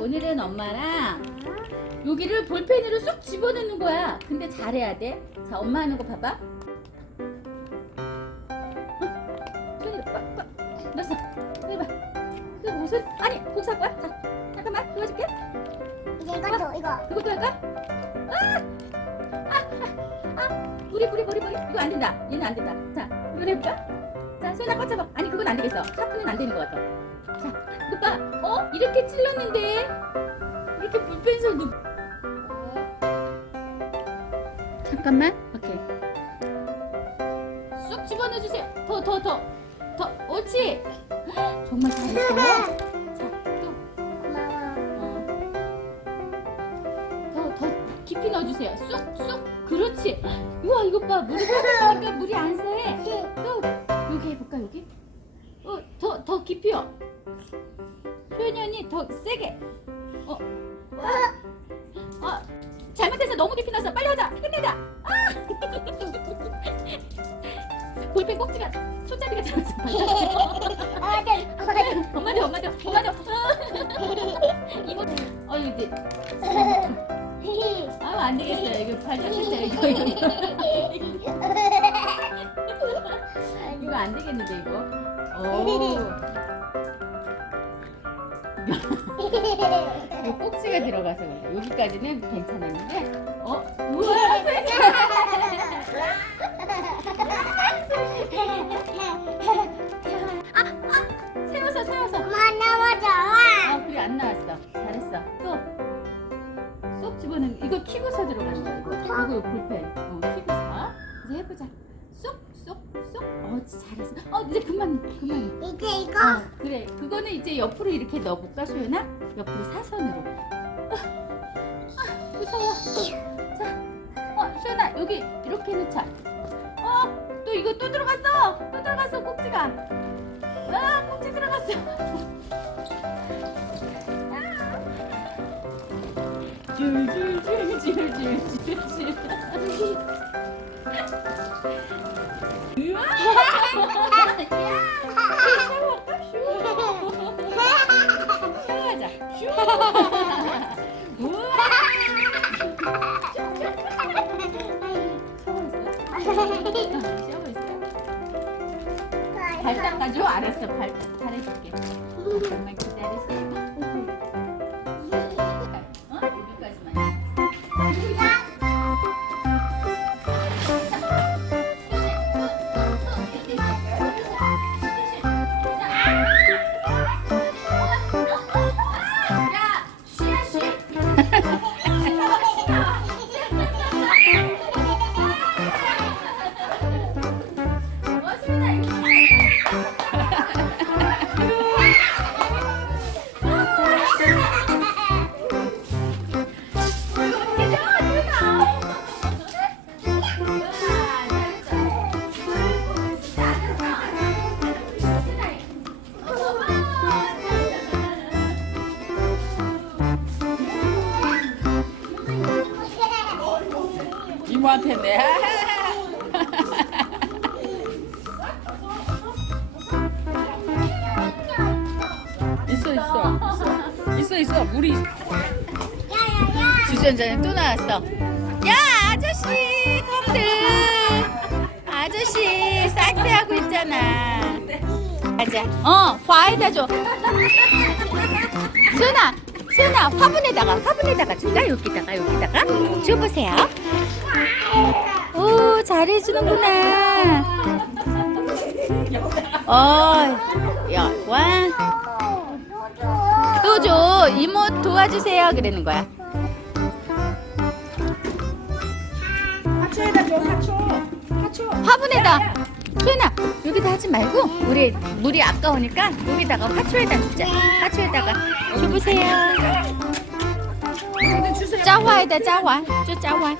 오늘은 엄마랑 여기를 볼펜으로 쏙 집어넣는 거야. 근데 잘해야 돼. 자, 엄마 하는 거 봐봐. 어? 손으로 빡빡 넣었어. 해봐. 그 무슨? 아니, 곡살 거야? 자, 잠깐만 도와줄게. 이제 이것도 이거 이것도 할까? 아! 아! 아! 아! 뿌리 뿌리 뿌리 뿌리 이거 안 된다. 얘는 안 된다. 자, 이거 해볼까? 자, 손꽉 잡아. 아니, 그건 안 되겠어. 샤프는 안 되는 것 같아. 자, 이거 봐. 어? 이렇게 찔렀는데 이렇게 볼펜을 넣... 잠깐만. 오케이. 쑥 집어넣어 주세요. 더, 더, 더. 더. 옳지. 정말 잘했어요. 자, 또. 어. 더, 더 깊이 넣어주세요. 쑥, 쑥. 그렇지. 우와, 이것 봐. 물이 빠졌으니까 물이 안 새. 또, 여기 해볼까, 여기? 어, 더, 더 깊이요. 소연이 언니, 더 세게. 어, 어, 잘못해서 너무 깊이 넣었어. 빨리 하자. 끝내자. 아! 볼펜 꼭지가, 손잡이가 들어갔어. 엄마도, 엄마도, 엄마도. 이모, 어, 이제. 아, 안 되겠어요. 이거 발전했어요. 이거, 이거. 이거 안 되겠는데, 이거. 오. 이 꼭지가 들어가서 그래. 여기까지는 괜찮았는데, 어? 우와! 세워서, 세워서. 엄마 나와줘 아, 그게 안 나왔어. 잘했어. 또. 쏙 집어넣는, 이거 키고서 들어가는 거야. 이거, 이거 볼펜. 어, 키고서. 이제 해보자. 쏙. 어, 잘했어. 어, 이제 그만, 그만. 이제 이거 어, 그래. 그거는 이제 옆으로 이렇게 넣어볼까, 소연아? 옆으로 사선으로. 아, 아, 무서워. 자, 어, 소연아, 여기 이렇게 넣자. 어, 또 이거 또 들어갔어. 또 들어갔어, 꼭지가. 아, 꼭지 들어갔어. 줄줄줄줄줄줄줄. 발 닦아줘? 알았어. 발, 발 해줄게. 잠깐만 기다리세요. 이모한테 내. 있어 있어 있어 있어 물이 있어. 주전자에 또 나왔어. 야 아저씨 컴들 아저씨 싹스 하고 있잖아. 가자. 어 과에다 줘. 수연아 수연아 화분에다가 화분에다가 줄까 여기다가 여기다가 줘보세요. 오 잘해주는구나. 어, 야, 와. 또 줘. 이모 도와주세요. 그러는 거야. 하초에다 줘, 하초. 하초. 화분에다. 소연아, 여기다 하지 말고 우리 물이 아까우니까 여기다가 화초에다 넣자. 화초에다가 줘보세요. 짜와에다 짜와. 저 짜와.